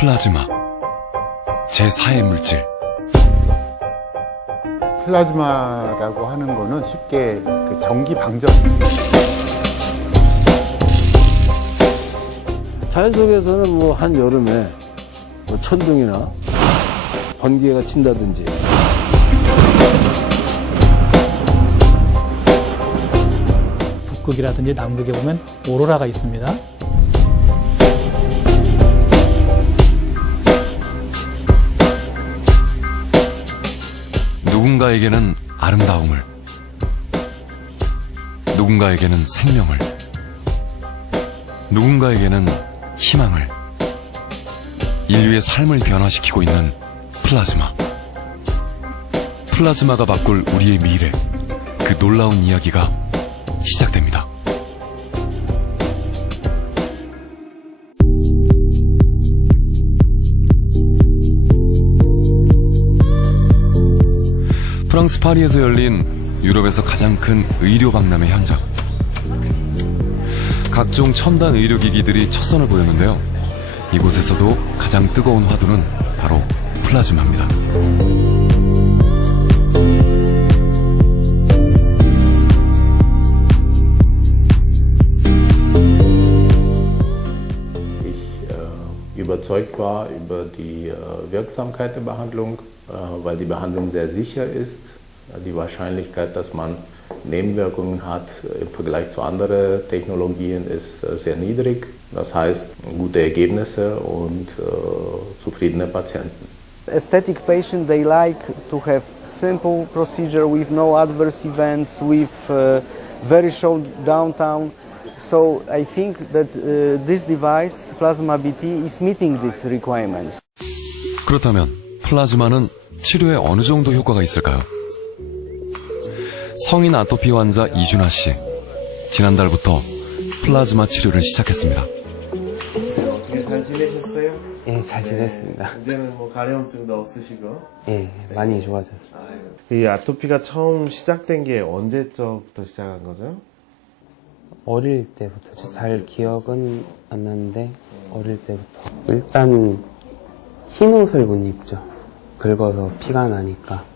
플라즈마, 제4의 물질. 플라즈마라고 하는 거는 쉽게 그 전기 방전. 자연 속에서는 뭐 한여름에 뭐 천둥이나 번개가 친다든지 북극이라든지 남극에 보면 오로라가 있습니다. 누군가에게는 아름다움을, 누군가에게는 생명을, 누군가에게는 희망을, 인류의 삶을 변화시키고 있는 플라즈마. 플라즈마가 바꿀 우리의 미래, 그 놀라운 이야기가 시작됩니다. 프랑스 파리에서 열린 유럽에서 가장 큰 의료 박람회 현장. 각종 첨단 의료기기들이 첫 선을 보였는데요. 이곳에서도 가장 뜨거운 화두는 바로 플라즈마입니다. Überzeugt war über die Wirksamkeit der Behandlung, weil die Behandlung sehr sicher ist. Die Wahrscheinlichkeit, dass man Nebenwirkungen hat im Vergleich zu anderen Technologien ist sehr niedrig. Das heißt, gute Ergebnisse und zufriedene Patienten. Aesthetic patients, they like to have simple procedure with no adverse events, with very short downtime. So I think that this device, Plasma BT, is meeting these requirements. 그렇다면 플라즈마는 치료에 어느 정도 효과가 있을까요? 성인 아토피 환자 이준하 씨. 지난달부터 플라즈마 치료를 시작했습니다. 어떻게 잘 지내셨어요? 예, 잘 지냈습니다. 이제는 뭐 가려움증도 없으시고. 예, 많이 좋아졌어요. 이 아토피가 처음 시작된 게 언제부터 시작한 거죠? 어릴 때부터, 잘 기억은 안 나는데 어릴 때부터. 일단 흰 옷을 못 입죠. 긁어서 피가 나니까.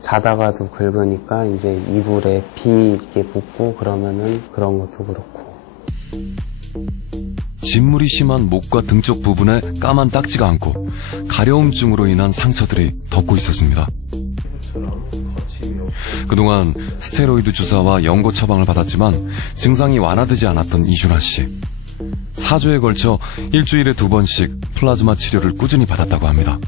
자다가도 긁으니까 이제 이불에 피 이렇게 묻고 그러면은 그런 것도 그렇고. 진물이 심한 목과 등 쪽 부분에 까만 딱지가 않고 가려움증으로 인한 상처들이 덮고 있었습니다. 그동안 스테로이드 주사와 연고 처방을 받았지만 증상이 완화되지 않았던 이준하 씨. 4주에 걸쳐 일주일에 2번씩 플라즈마 치료를 꾸준히 받았다고 합니다.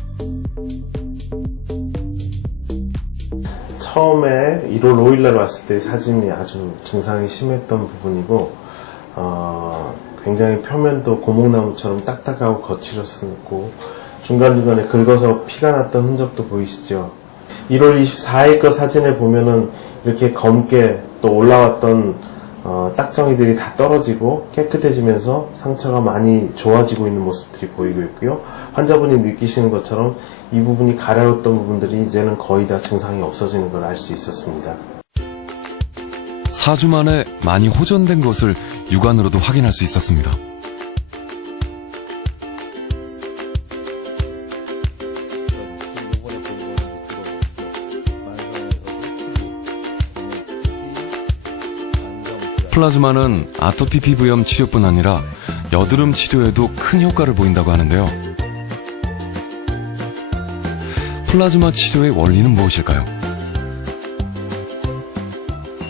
처음에 1월 5일날 왔을 때 사진이 아주 증상이 심했던 부분이고 굉장히 표면도 고목나무처럼 딱딱하고 거칠었고 중간중간에 긁어서 피가 났던 흔적도 보이시죠? 1월 24일 거 사진에 보면은 이렇게 검게 또 올라왔던 딱정이들이 다 떨어지고 깨끗해지면서 상처가 많이 좋아지고 있는 모습들이 보이고 있고요. 환자분이 느끼시는 것처럼 이 부분이 가려웠던 부분들이 이제는 거의 다 증상이 없어지는 걸 알 수 있었습니다. 4주 만에 많이 호전된 것을 육안으로도 확인할 수 있었습니다. 플라즈마는 아토피 피부염 치료뿐 아니라 여드름 치료에도 큰 효과를 보인다고 하는데요. 플라즈마 치료의 원리는 무엇일까요?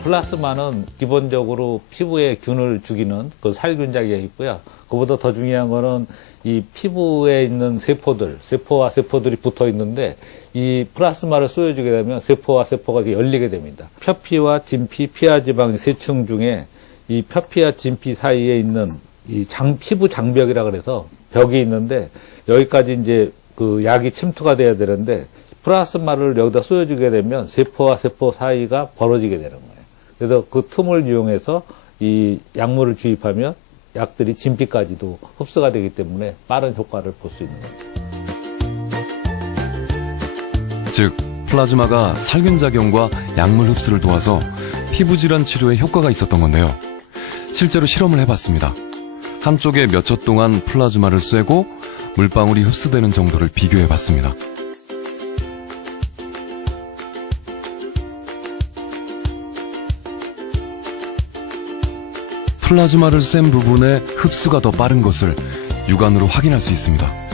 플라스마는 기본적으로 피부에 균을 죽이는 그 살균작용이 있고요. 그보다 더 중요한 거는 이 피부에 있는 세포와 세포들이 붙어 있는데 이 플라스마를 쏘여주게 되면 세포와 세포가 열리게 됩니다. 표피와 진피, 피하지방 세층 중에 이 표피와 진피 사이에 있는 이 피부 장벽이라 그래서 벽이 있는데 여기까지 이제 그 약이 침투가 돼야 되는데 플라스마를 여기다 쏘여주게 되면 세포와 세포 사이가 벌어지게 되는 거예요. 그래서 그 틈을 이용해서 이 약물을 주입하면 약들이 진피까지도 흡수가 되기 때문에 빠른 효과를 볼 수 있는 거죠. 즉, 플라즈마가 살균작용과 약물 흡수를 도와서 피부질환 치료에 효과가 있었던 건데요. 실제로 실험을 해봤습니다. 한쪽에 몇 초 동안 플라즈마를 쐬고 물방울이 흡수되는 정도를 비교해 봤습니다. 플라즈마를 쐰 부분에 흡수가 더 빠른 것을 육안으로 확인할 수 있습니다.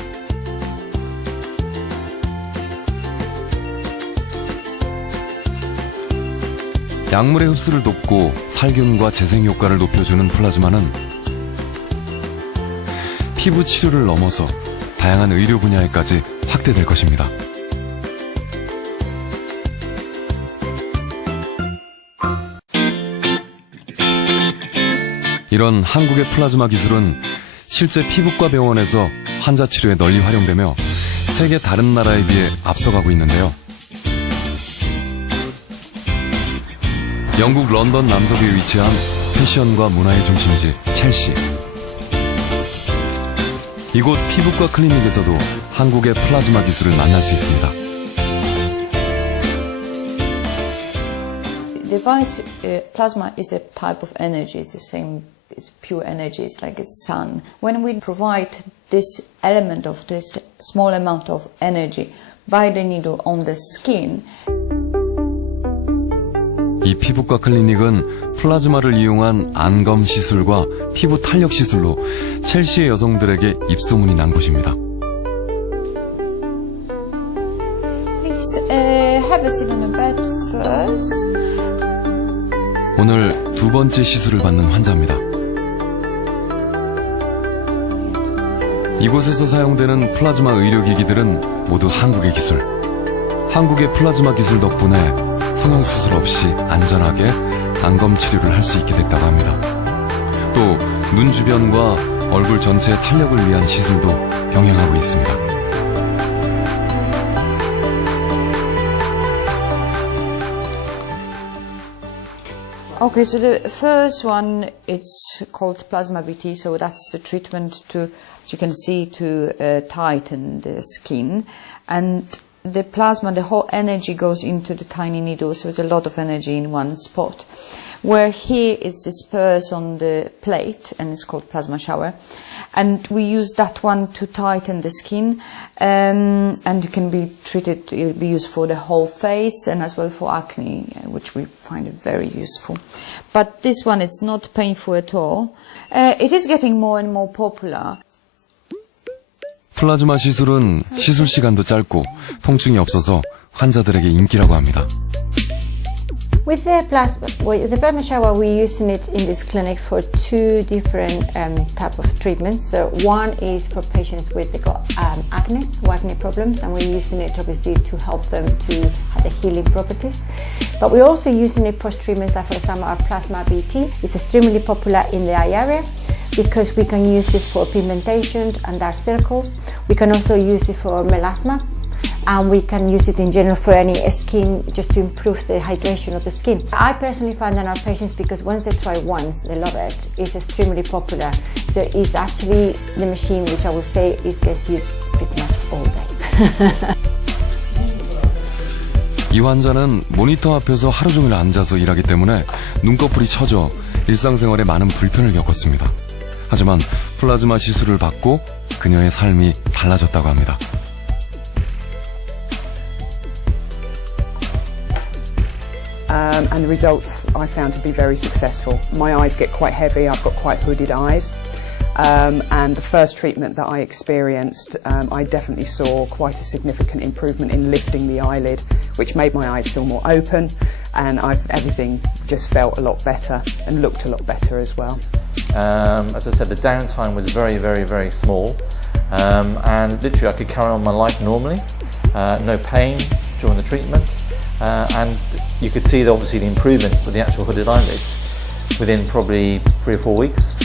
약물의 흡수를 돕고 살균과 재생 효과를 높여주는 플라즈마는 피부 치료를 넘어서 다양한 의료 분야에까지 확대될 것입니다. 이런 한국의 플라즈마 기술은 실제 피부과 병원에서 환자 치료에 널리 활용되며 세계 다른 나라에 비해 앞서가고 있는데요. 영국 런던 남서부에 위치한 패션과 문화의 중심지 첼시. 이곳 피부과 클리닉에서도 한국의 플라즈마 기술을 만날 수 있습니다. Device plasma is a type of energy. It's the same. It's pure energy. It's like it's sun. When we provide this element of this small amount of energy by the needle on the skin. 이 피부과 클리닉은 플라즈마를 이용한 안검 시술과 피부 탄력 시술로 첼시의 여성들에게 입소문이 난 곳입니다. Please have a seat on the bed first. 오늘 두 번째 시술을 받는 환자입니다. 이곳에서 사용되는 플라즈마 의료기기들은 모두 한국의 기술. 한국의 플라즈마 기술 덕분에 성형수술 없이 안전하게 안검 치료를 할 수 있게 됐다고 합니다. 또 눈 주변과 얼굴 전체의 탄력을 위한 시술도 병행하고 있습니다. Okay, so the first one, it's called plasma BT, so that's the treatment to, as you can see, to tighten the skin. And the plasma, the whole energy goes into the tiny needle, so it's a lot of energy in one spot. Where here it's dispersed on the plate, and it's called plasma shower. And we use that one to tighten the skin, and it can be treated, it will be used for the whole face and as well for acne, which we find it very useful. But this one, it's not painful at all. It is getting more and more popular. 플라즈마 시술은 시술 시간도 짧고 통증이 없어서 환자들에게 인기라고 합니다. With the plasma shower, we're using it in this clinic for two different type of treatments. So one is for patients with acne problems, and we're using it obviously to help them to have the healing properties. But we're also using it post-treatments, like for example our plasma BT. It's extremely popular in the eye area because we can use it for pigmentation and dark circles. We can also use it for melasma. And we can use it in general for any skin, just to improve the hydration of the skin. I personally find that our patients, because once they try once, they love it. It's extremely popular. So it's actually the machine which I would say gets used pretty much all day. 이 환자는 모니터 앞에서 하루 종일 앉아서 일하기 때문에 눈꺼풀이 처져 일상생활에 많은 불편을 겪었습니다. 하지만 플라즈마 시술을 받고 그녀의 삶이 달라졌다고 합니다. And the results I found to be very successful. My eyes get quite heavy, I've got quite hooded eyes. And the first treatment that I experienced, I definitely saw quite a significant improvement in lifting the eyelid, which made my eyes feel more open, and everything just felt a lot better and looked a lot better as well. As I said, the downtime was very, very, very small, and literally I could carry on my life normally, no pain during the treatment. And you could see obviously the improvement with the actual hooded eyelids within probably 3 or 4 weeks.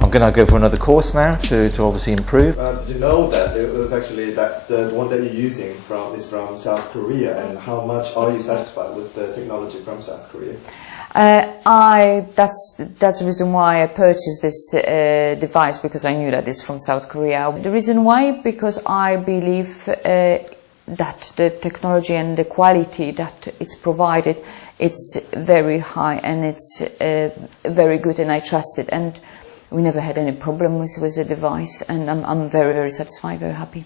I'm going to go for another course now to obviously improve. Did you know that it was actually that the one that you're using is from South Korea, and how much are you satisfied with the technology from South Korea? That's the reason why I purchased this device, because I knew that it's from South Korea. The reason why, because I believe that the technology and the quality that it's provided, it's very high and it's very good, and I trust it. And we never had any problem with the device, and I'm very, very satisfied, very happy.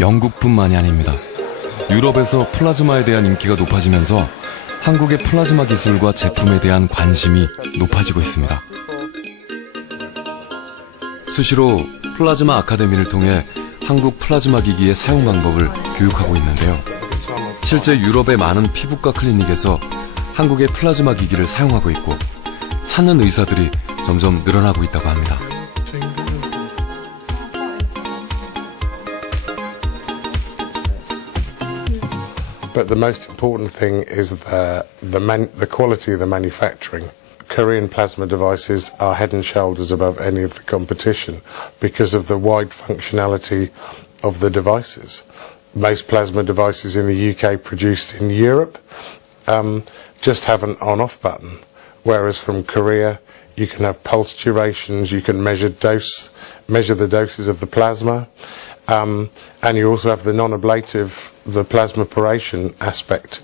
영국뿐만이 아닙니다. 유럽에서 플라즈마에 대한 인기가 높아지면서 한국의 플라즈마 기술과 제품에 대한 관심이 높아지고 있습니다. 수시로 플라즈마 아카데미를 통해 한국 플라즈마 기기의 사용 방법을 교육하고 있는데요. 실제 유럽의 많은 피부과 클리닉에서 한국의 플라즈마 기기를 사용하고 있고 찾는 의사들이 점점 늘어나고 있다고 합니다. But the most important thing is the quality of the manufacturing. Korean plasma devices are head and shoulders above any of the competition because of the wide functionality of the devices. Most plasma devices in the UK produced in Europe just have an on-off button, whereas from Korea you can have pulse durations, you can measure the doses of the plasma, and you also have the non-ablative, the plasmaporation aspect,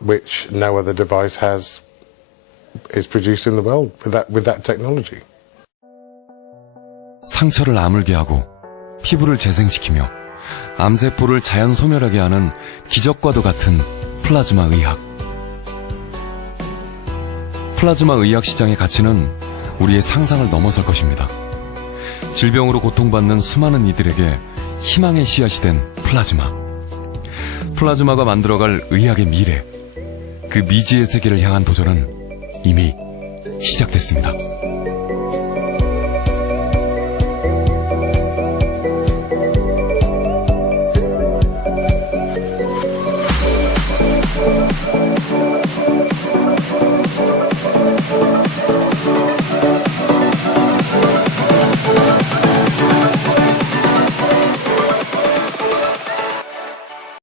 which no other device is produced in the world with that technology. 상처를 아물게 하고 피부를 재생시키며 암세포를 자연 소멸하게 하는 기적과도 같은 플라즈마 의학. 플라즈마 의학 시장의 가치는 우리의 상상을 넘어설 것입니다. 질병으로 고통받는 수많은 이들에게 희망의 씨앗이 된 플라즈마. 플라즈마가 만들어갈 의학의 미래. 그 미지의 세계를 향한 도전은 이미 시작됐습니다.